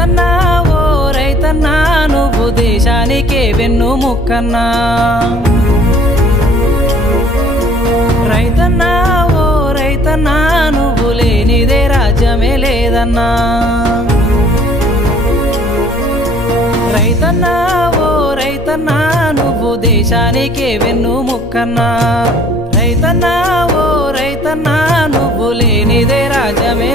రైతన్నా ఓ రైతన్నా నువ్వు దేశానికే వెన్నుముక్కన్నా రైతన్నా ఓ రైతన్నా నువ్వు లేనిదే రాజ్యమే లేదన్నా రైతన్నా ఓ రైతన్నా నువ్వు దేశానికే వెన్నుముక్కన్నా రైతన్నా ఓ రైతన్నా నువ్వు లేనిదే రాజ్యమే